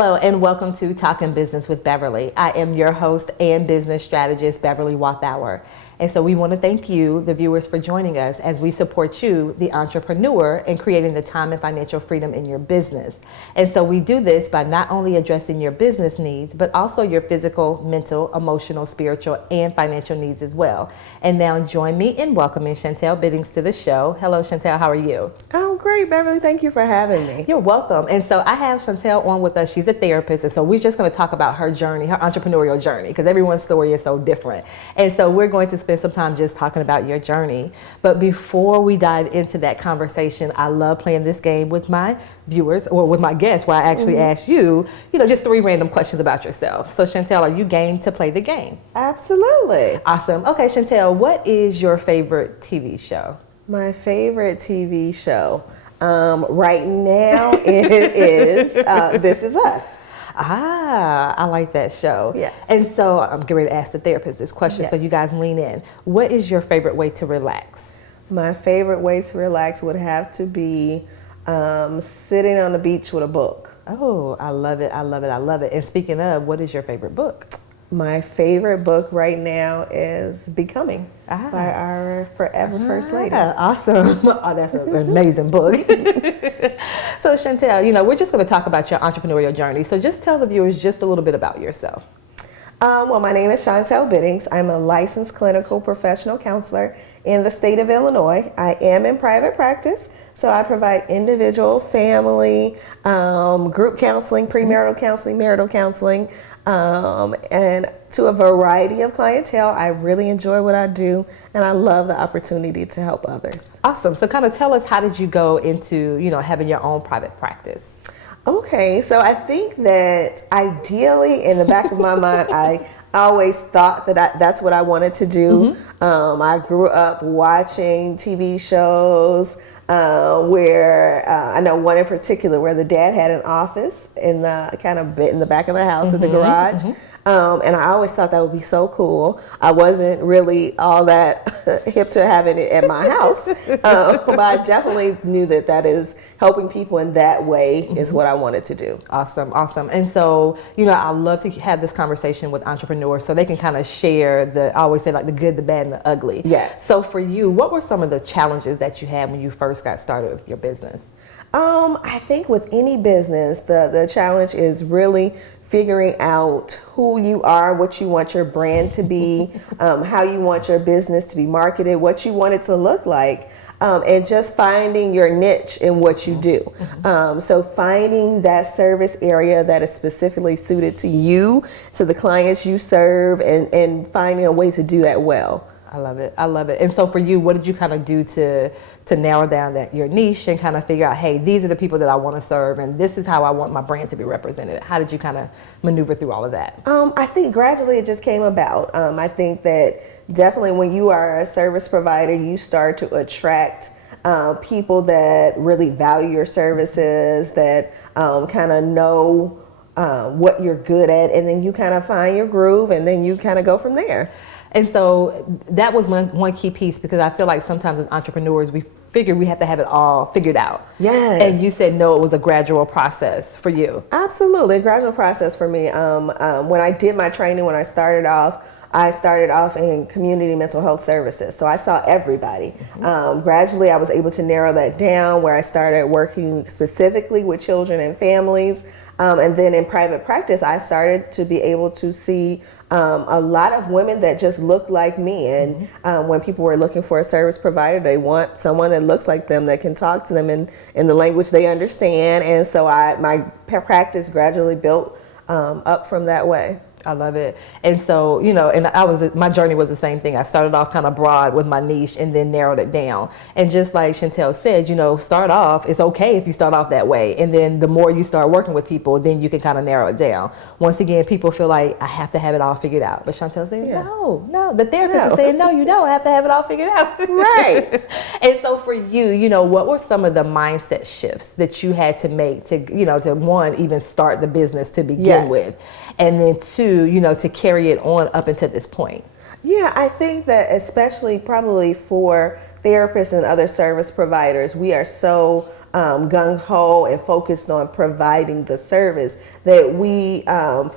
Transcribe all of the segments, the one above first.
Hello and welcome to Talking Business with Beverly. I am your host and business strategist, Beverly Wathauer. And so we want to thank you, the viewers, for joining us as we support you, the entrepreneur, in creating the time and financial freedom in your business. And so we do this by not only addressing your business needs, but also your physical, mental, emotional, spiritual, and financial needs as well. And now join me in welcoming Chantelle Bittings to the show. Hello, Chantelle. How are you? Oh, great, Beverly. Thank you for having me. You're welcome. And so I have Chantelle on with us. She's a therapist. And so we're just going to talk about her journey, her entrepreneurial journey, because everyone's story is so different. And so we're going to spend some time just talking about your journey. But before we dive into that conversation, I love playing this game with my viewers or with my guests, where I actually ask you, just 3 random questions about yourself. So Chantelle, are you game to play the game? Absolutely. Awesome. Okay, Chantelle, what is your favorite TV show? My favorite TV show right now it is This Is Us. Ah, I like that show. Yes. And so I'm getting ready to ask the therapist this question, so you guys lean in. What is your favorite way to relax? My favorite way to relax would have to be sitting on the beach with a book. Oh, I love it. I love it. I love it. And speaking of, what is your favorite book? My favorite book right now is Becoming by our forever First Lady. Awesome. Oh, that's an amazing book. So Chantelle, we're just going to talk about your entrepreneurial journey. So just tell the viewers just a little bit about yourself. Well, my name is Chantelle Bittings. I'm a licensed clinical professional counselor in the state of Illinois. I am in private practice, so I provide individual, family, group counseling, premarital counseling, marital counseling, and to a variety of clientele. I really enjoy what I do, and I love the opportunity to help others. Awesome. So kind of tell us, how did you go into, having your own private practice? Okay, so I think that ideally in the back of my mind, I always thought that that's what I wanted to do. I grew up watching TV shows where I know one in particular where the dad had an office in the kind of in the back of the house in the garage. And I always thought that would be so cool. I wasn't really all that hip to having it at my house, but I definitely knew that is helping people in that way is what I wanted to do. Awesome, awesome. And so, I love to have this conversation with entrepreneurs so they can kind of share I always say, like, the good, the bad, and the ugly. Yes. So for you, what were some of the challenges that you had when you first got started with your business? I think with any business, the challenge is really figuring out who you are, what you want your brand to be, how you want your business to be marketed, what you want it to look like, and just finding your niche in what you do. So finding that service area that is specifically suited to you, to the clients you serve, and finding a way to do that well. I love it. I love it. And so for you, what did you kind of do to narrow down your niche and kind of figure out, hey, these are the people that I want to serve and this is how I want my brand to be represented? How did you kind of maneuver through all of that? I think gradually it just came about. I think that definitely when you are a service provider, you start to attract people that really value your services, that kind of know what you're good at, and then you kind of find your groove and then you kind of go from there. And so that was one key piece, because I feel like sometimes as entrepreneurs, we figure we have to have it all figured out. Yes. And you said, no, it was a gradual process for you. Absolutely, a gradual process for me. When I did my training, when I started off in community mental health services. So I saw everybody. Gradually, I was able to narrow that down, where I started working specifically with children and families. And then in private practice, I started to be able to see a lot of women that just look like me. And when people were looking for a service provider, they want someone that looks like them, that can talk to them in the language they understand. And so my practice gradually built up from that way. I love it. And so, and my journey was the same thing. I started off kind of broad with my niche and then narrowed it down. And just like Chantelle said, start off, it's okay if you start off that way. And then the more you start working with people, then you can kind of narrow it down. Once again, people feel like I have to have it all figured out. But Chantelle said, no. The therapist is saying, no, you don't have to have it all figured out. Right. And so for you, what were some of the mindset shifts that you had to make to, to one, even start the business to begin with? And then two, to carry it on up until this point? Yeah, I think that especially probably for therapists and other service providers, we are so gung-ho and focused on providing the service that we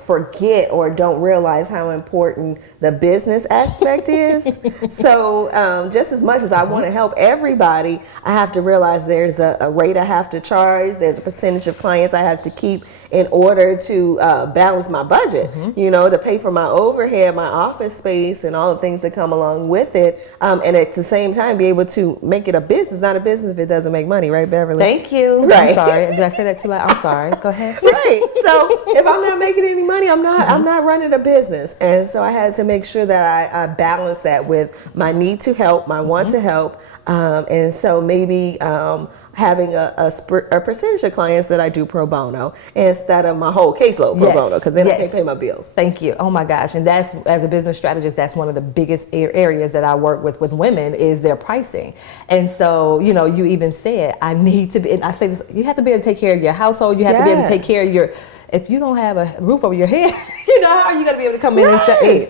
forget or don't realize how important the business aspect is. So just as much as I want to help everybody, I have to realize there's a rate I have to charge, there's a percentage of clients I have to keep in order to balance my budget, to pay for my overhead, my office space, and all the things that come along with it. And at the same time, be able to make it a business, not a business if it doesn't make money, right, Beverly? Thank you. Right. I'm sorry. Did I say that too loud? I'm sorry. Go ahead. Right. So if I'm not making any money, I'm not running a business. And so I had to make sure that I balance that with my need to help, my want to help. And so maybe having a percentage of clients that I do pro bono instead of my whole caseload pro bono, because then I can pay my bills. Thank you. Oh my gosh. And that's, as a business strategist, that's one of the biggest areas that I work with women is their pricing. And so, you even said, I need to be, and I say this, you have to be able to take care of your household. You have to be able to take care of if you don't have a roof over your head, how are you going to be able to come in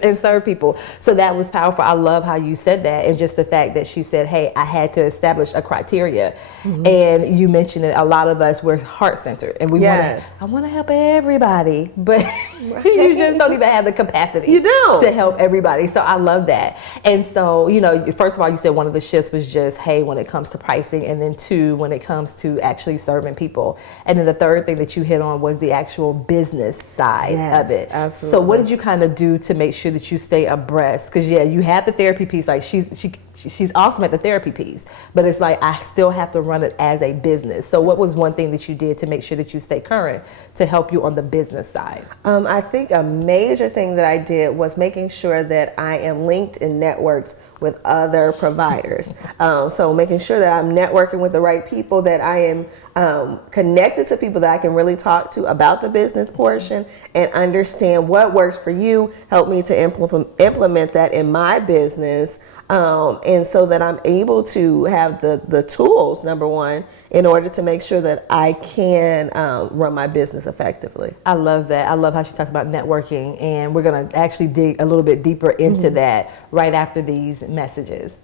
and serve people? So that was powerful. I love how you said that, and just the fact that she said, hey, I had to establish a criteria. And you mentioned that a lot of us, we're heart-centered, and I want to help everybody, but you just don't even have the capacity to help everybody. So I love that. And so, first of all, you said one of the shifts was just, hey, when it comes to pricing, and then two, when it comes to actually serving people. And then the third thing that you hit on was the actual business side of it. Absolutely. So what did you kind of do to make sure that you stay abreast? Because you have the therapy piece, like she's awesome at the therapy piece, but it's like I still have to run it as a business. So what was one thing that you did to make sure that you stay current to help you on the business side? I think a major thing that I did was making sure that I am linked in networks with other providers. So making sure that I'm networking with the right people, that I am connected to people that I can really talk to about the business portion and understand what works for you, help me to implement that in my business. And so that I'm able to have the tools, number one, in order to make sure that I can run my business effectively. I love that. I love how she talks about networking, and we're going to actually dig a little bit deeper into that right after these messages.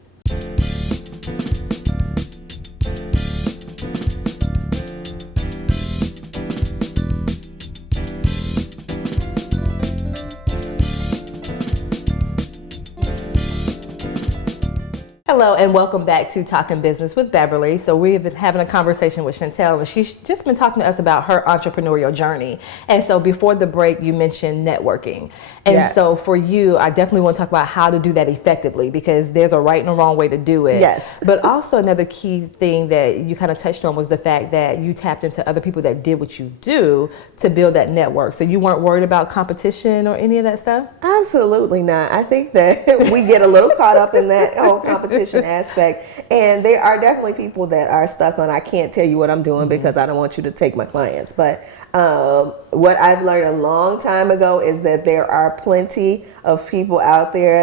Hello and welcome back to Talking Business with Beverly. So we've been having a conversation with Chantelle, and she's just been talking to us about her entrepreneurial journey. And so before the break, you mentioned networking. And so for you, I definitely want to talk about how to do that effectively, because there's a right and a wrong way to do it. Yes. But also another key thing that you kind of touched on was the fact that you tapped into other people that did what you do to build that network. So you weren't worried about competition or any of that stuff? Absolutely not. I think that we get a little caught up in that whole competition aspect, and there are definitely people that are stuck on, I can't tell you what I'm doing because I don't want you to take my clients. But what I've learned a long time ago is that there are plenty of people out there.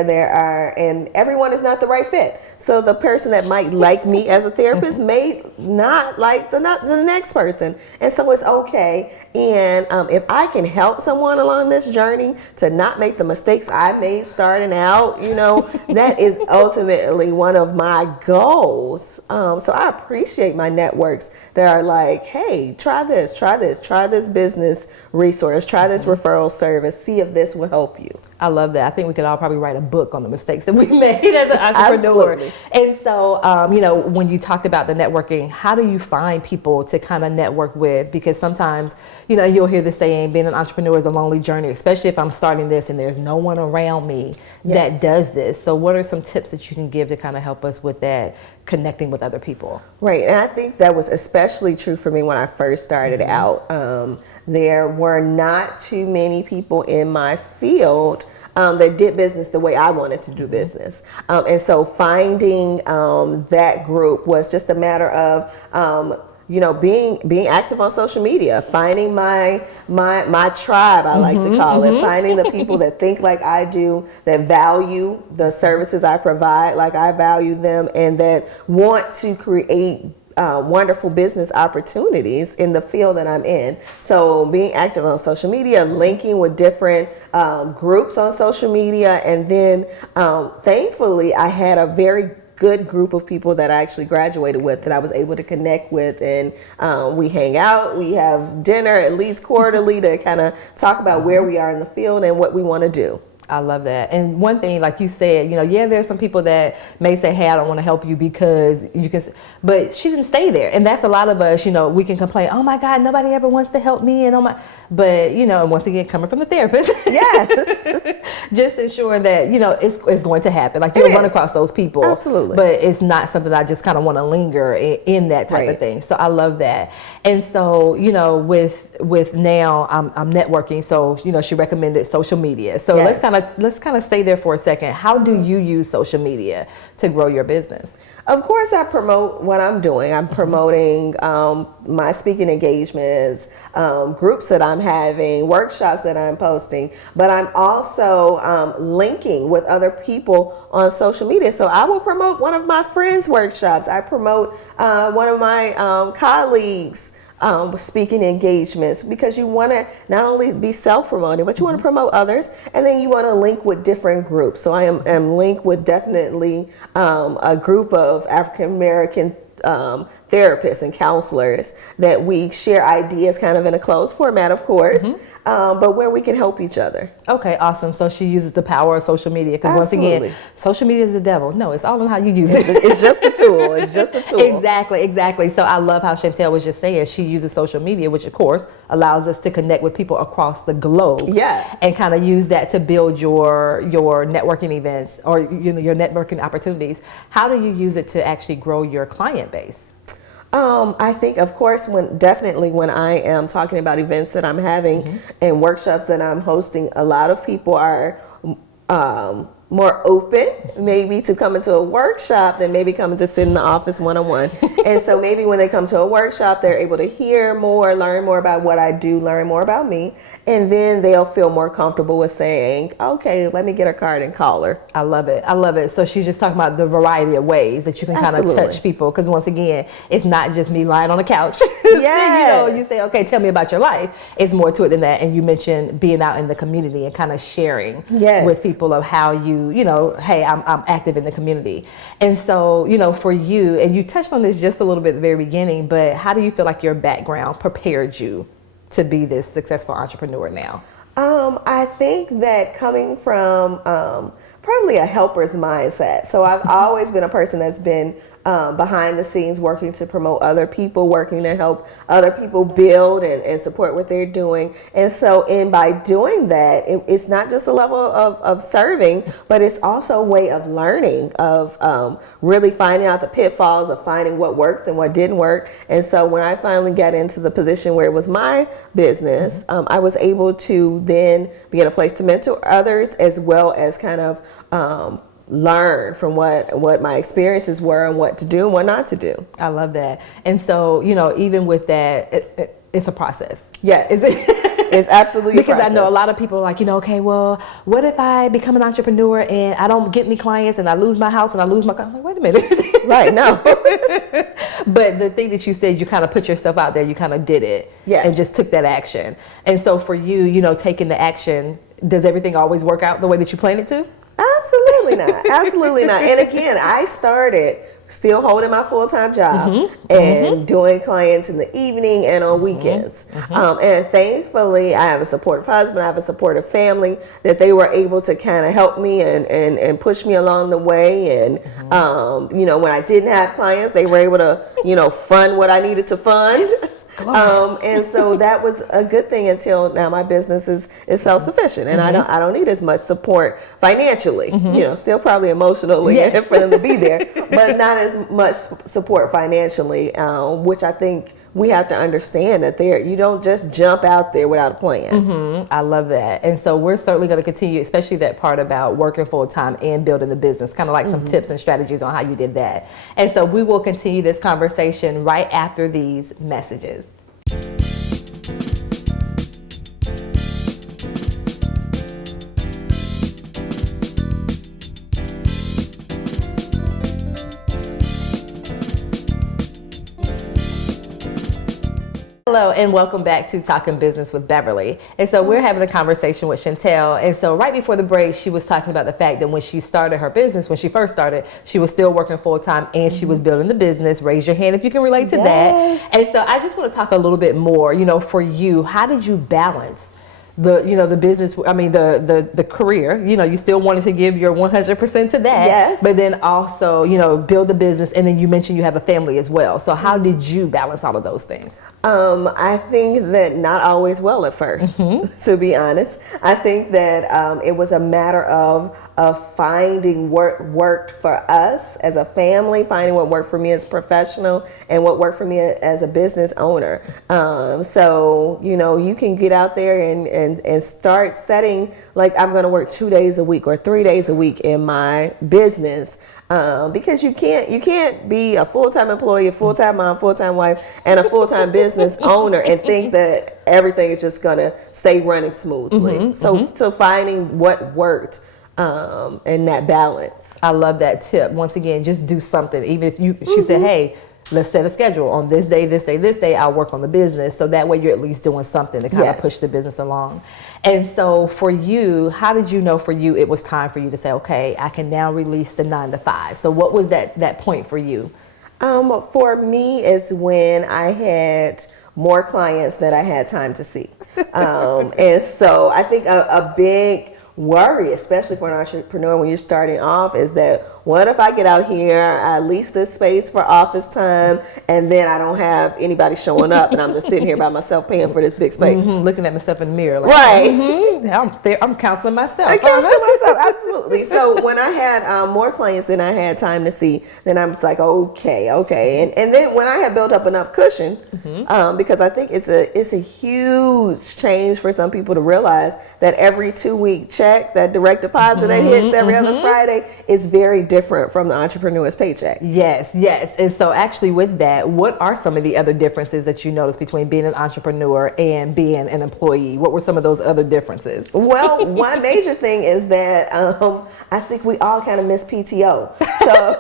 And everyone is not the right fit. So the person that might like me as a therapist may not like the next person. And so it's okay. And if I can help someone along this journey to not make the mistakes I made starting out, that is ultimately one of my goals. So I appreciate my networks that are like, hey, try this business resource, try this referral service, see if this will help you. I love that. I think we could all probably write a book on the mistakes that we made as an entrepreneur. Absolutely. And so, when you talked about the networking, how do you find people to kind of network with? Because sometimes, you'll hear the saying, being an entrepreneur is a lonely journey, especially if I'm starting this and there's no one around me that does this. So what are some tips that you can give to kind of help us with that, connecting with other people? Right. And I think that was especially true for me when I first started out. There were not too many people in my field that did business the way I wanted to do business. And so finding that group was just a matter of being active on social media, finding my tribe, I like to call it, finding the people that think like I do, that value the services I provide like I value them, and that want to create wonderful business opportunities in the field that I'm in. So being active on social media, linking with different groups on social media, and then thankfully I had a very good group of people that I actually graduated with that I was able to connect with, and we hang out, we have dinner at least quarterly to kind of talk about where we are in the field and what we want to do. I love that. And one thing, like you said, there's some people that may say, hey, I don't want to help you because you can, but she didn't stay there. And that's a lot of us, we can complain, oh my God, nobody ever wants to help me. And but, once again, coming from the therapist, yes, just ensure that, it's going to happen. Like you'll run across those people. Absolutely. But it's not something I just kind of want to linger in that type of thing. So I love that. And so, with now I'm networking. So, she recommended social media. So let's kind of stay there for a second. How do you use social media to grow your business? Of course, I promote what I'm doing. I'm promoting my speaking engagements, groups that I'm having, workshops that I'm posting, but I'm also linking with other people on social media. So I will promote one of my friends' workshops. I promote one of my colleagues' speaking engagements, because you want to not only be self-promoting, but you want to promote others, and then you want to link with different groups. So I am linked with definitely a group of African American therapists and counselors that we share ideas kind of in a closed format, of course, but where we can help each other. Okay, awesome. So she uses the power of social media, because once again, social media is the devil. No, it's all on how you use it. It's just a tool. It's just a tool. Exactly. So I love how Chantelle was just saying she uses social media, which of course allows us to connect with people across the globe. Yes. And kind of use that to build your networking events or your networking opportunities. How do you use it to actually grow your client base? I think, of course, when I am talking about events that I'm having and workshops that I'm hosting, a lot of people are more open maybe to come into a workshop than maybe coming to sit in the office one-on-one. And so maybe when they come to a workshop, they're able to hear more, learn more about what I do, learn more about me, and then they'll feel more comfortable with saying, okay, let me get her card and call her. I love it. So she's just talking about the variety of ways that you can kind of touch people, because once again, it's not just me lying on the couch. Yes. You say, okay, tell me about your life. It's more to it than that. And you mentioned being out in the community and kind of sharing with people of how you, hey, I'm active in the community. And so, for you, and you touched on this just a little bit at the very beginning, but how do you feel like your background prepared you to be this successful entrepreneur now? I think that coming from probably a helper's mindset. So I've always been a person that's been behind the scenes, working to promote other people, working to help other people build and support what they're doing. And so by doing that, it's not just a level of serving, but it's also a way of learning, of really finding out the pitfalls, of finding what worked and what didn't work. And so when I finally got into the position where it was my business, I was able to then be in a place to mentor others, as well as kind of learn from what my experiences were and what to do and what not to do. I love that. And so, even with that, it's a process. Yes. It's absolutely because I know a lot of people are like, okay, well, what if I become an entrepreneur and I don't get any clients and I lose my house and I lose my car? I'm like, wait a minute. Right, no. But the thing that you said, you kind of put yourself out there, you kind of did it. Yes. And just took that action. And so for you, taking the action, does everything always work out the way that you planned it to? Absolutely not. Absolutely not. And again, I started still holding my full-time job and doing clients in the evening and on weekends. And thankfully, I have a supportive husband, I have a supportive family that they were able to kind of help me and push me along the way. And, when I didn't have clients, they were able to, fund what I needed to fund. And so that was a good thing until now my business is self-sufficient, and I don't need as much support financially, still probably emotionally for them to be there, but not as much support financially, which I think we have to understand that you don't just jump out there without a plan. I love that. And so we're certainly going to continue, especially that part about working full time and building the business, kind of like some tips and strategies on how you did that. And so we will continue this conversation right after these messages. Hello and welcome back to Talking Business with Beverly. And so we're having a conversation with Chantelle. And so right before the break, she was talking about the fact that when she started her business, when she first started, she was still working full time and she was building the business. Raise your hand if you can relate to that. And so I just want to talk a little bit more, for you, how did you balance the business, the career, you still wanted to give your 100% to that, Yes. but then also, build the business. And then you mentioned you have a family as well. So how did you balance all of those things? I think that not always well at first, to be honest. I think that it was a matter of finding what worked for us as a family, finding what worked for me as a professional, and what worked for me as a business owner. So, you can get out there and start setting, like, I'm going to work 2 days a week or 3 days a week in my business. Because you can't be a full-time employee, a full-time mom, full-time wife, and a full-time business owner and think that everything is just going to stay running smoothly. So finding what worked and that balance. I love that tip. Once again, just do something. Even if she said, hey, let's set a schedule on this day, this day, this day, I'll work on the business. So that way you're at least doing something to kind of push the business along. And so for you, how did you know for you it was time for you to say, okay, I can now release the 9 to 5? So what was that point for you? For me, it's when I had more clients that I had time to see. And so I think a big worry, especially for an entrepreneur when you're starting off, is that what if I get out here, I lease this space for office time, and then I don't have anybody showing up, and I'm just sitting here by myself paying for this big space, looking at myself in the mirror, like, right? I'm counseling myself. I counseling myself, absolutely. So when I had more clients than I had time to see, then I was like, okay, and then when I had built up enough cushion, because I think it's a huge change for some people to realize that every 2-week check, that direct deposit that hits every other Friday, is very different from the entrepreneur's paycheck. Yes. And so actually with that, what are some of the other differences that you notice between being an entrepreneur and being an employee? What were some of those other differences? Well, one major thing is that I think we all kind of miss PTO. So,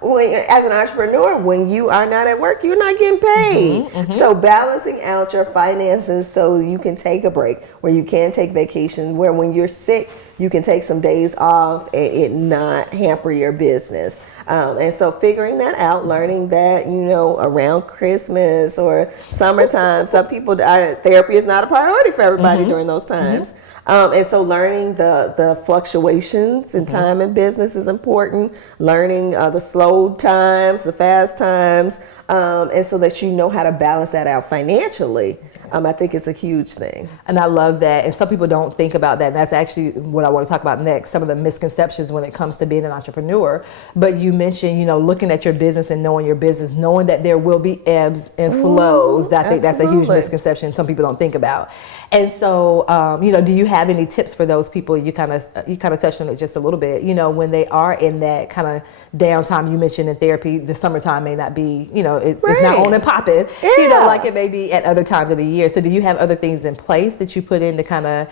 when as an entrepreneur, when you are not at work, you're not getting paid. So balancing out your finances so you can take a break, where you can take vacation, where when you're sick, you can take some days off and it not hamper your business. And so figuring that out, learning that, around Christmas or summertime, some people, therapy is not a priority for everybody during those times. And so learning the fluctuations in time in business is important. Learning the slow times, the fast times, and so that you know how to balance that out financially. I think it's a huge thing. And I love that. And some people don't think about that. And that's actually what I want to talk about next, some of the misconceptions when it comes to being an entrepreneur. But you mentioned, looking at your business and knowing your business, knowing that there will be ebbs and flows. I think that's a huge misconception some people don't think about. And so, do you have any tips for those people? You kind of touched on it just a little bit, when they are in that kind of downtime. You mentioned in therapy, the summertime may not be, it's not on and popping, like it may be at other times of the year. So do you have other things in place that you put in to kind of,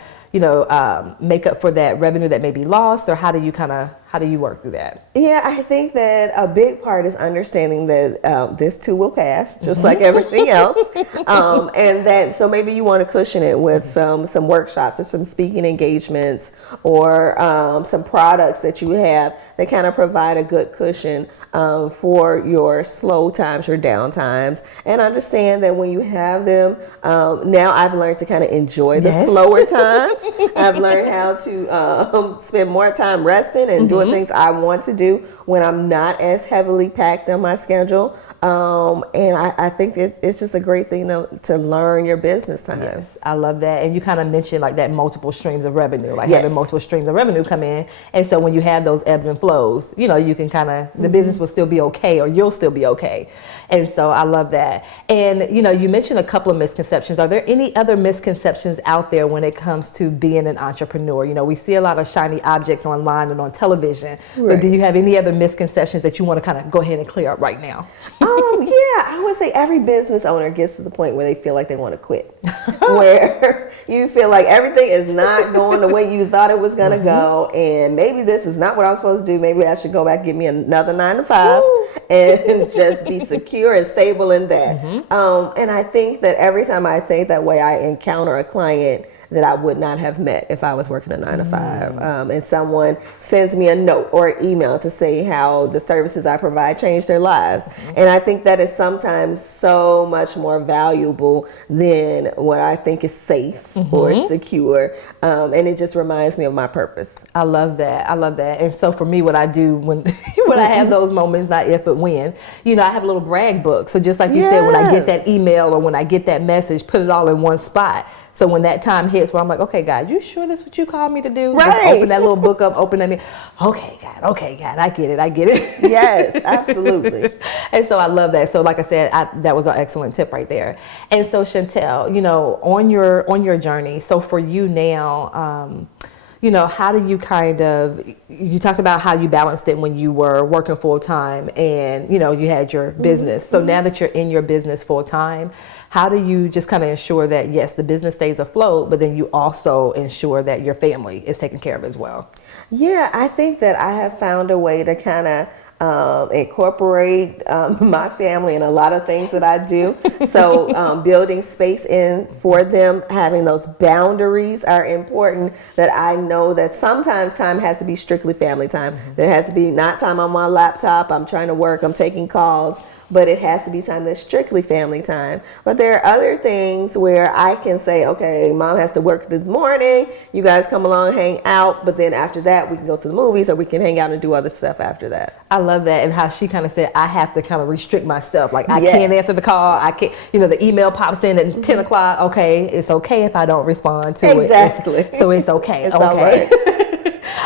make up for that revenue that may be lost, or how do you work through that? Yeah, I think that a big part is understanding that this too will pass, just like everything else, and that so maybe you want to cushion it with some workshops or some speaking engagements or some products that you have that kind of provide a good cushion for your slow times, your down times, and understand that when you have them, now I've learned to kind of enjoy the slower times. I've learned how to spend more time resting and doing things I want to do when I'm not as heavily packed on my schedule. And I think it's just a great thing to learn your business time. Yes, I love that. And you kind of mentioned like that multiple streams of revenue, like having multiple streams of revenue come in. And so when you have those ebbs and flows, you can kind of, the business will still be okay, or you'll still be okay. And so I love that. And, you mentioned a couple of misconceptions. Are there any other misconceptions out there when it comes to being an entrepreneur? We see a lot of shiny objects online and on television, but do you have any other misconceptions that you want to kind of go ahead and clear up right now? Yeah, I would say every business owner gets to the point where they feel like they want to quit, where you feel like everything is not going the way you thought it was going to go, and maybe this is not what I was supposed to do. Maybe I should go back and get me another 9 to 5. and just be secure and stable in that. And I think that every time I think that way, I encounter a client that I would not have met if I was working a 9 to 5. And someone sends me a note or an email to say how the services I provide changed their lives. And I think that is sometimes so much more valuable than what I think is safe or secure. And it just reminds me of my purpose. I love that. I love that. And so for me, what I do when when I have those moments, not if but when, you know, I have a little brag book. So just like you said, when I get that email or when I get that message, put it all in one spot. So when that time hits where I'm like, okay, God, you sure that's what you called me to do? Right. Just open that little book up, open that. Okay, God, I get it. Yes, absolutely. And so I love that. So like I said, that was an excellent tip right there. And so Chantelle, you know, on your journey, so for you now, you know, how do you you talked about how you balanced it when you were working full time and, you know, you had your business. So now that you're in your business full time, how do you just kind of ensure that, yes, the business stays afloat, but then you also ensure that your family is taken care of as well? Yeah, I think that I have found a way to kind of incorporate my family in a lot of things that I do. So building space in for them, having those boundaries are important, that I know that sometimes time has to be strictly family time. There has to be not time on my laptop, I'm trying to work, I'm taking calls, but it has to be time that's strictly family time. But there are other things where I can say, okay, mom has to work this morning, you guys come along, hang out, but then after that we can go to the movies or we can hang out and do other stuff after that. I love that. And how she kind of said, I have to kind of restrict myself. Like I can't answer the call. I can't, you know, the email pops in at 10 o'clock. Okay, it's okay if I don't respond to it. Exactly. So it's okay. It's okay. all right.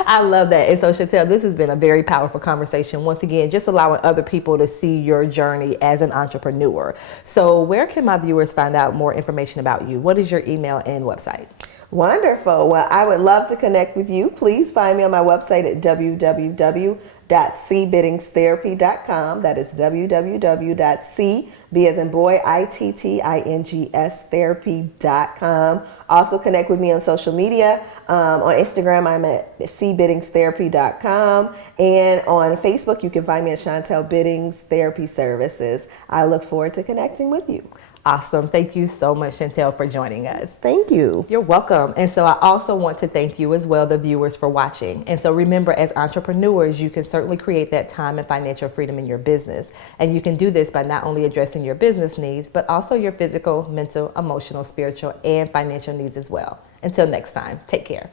I love that. And so Chantelle, this has been a very powerful conversation. Once again, just allowing other people to see your journey as an entrepreneur. So where can my viewers find out more information about you? What is your email and website? Wonderful. Well, I would love to connect with you. Please find me on my website at www.cbittingstherapy.com. That is www.c, B as in boy, ITTINGS therapy.com. Also connect with me on social media. On Instagram, I'm at cbittingstherapy.com. And on Facebook, you can find me at Chantelle Bittings Therapy Services. I look forward to connecting with you. Awesome. Thank you so much, Chantelle, for joining us. Thank you. You're welcome. And so I also want to thank you as well, the viewers, for watching. And so remember, as entrepreneurs, you can certainly create that time and financial freedom in your business. And you can do this by not only addressing your business needs, but also your physical, mental, emotional, spiritual, and financial needs as well. Until next time, take care.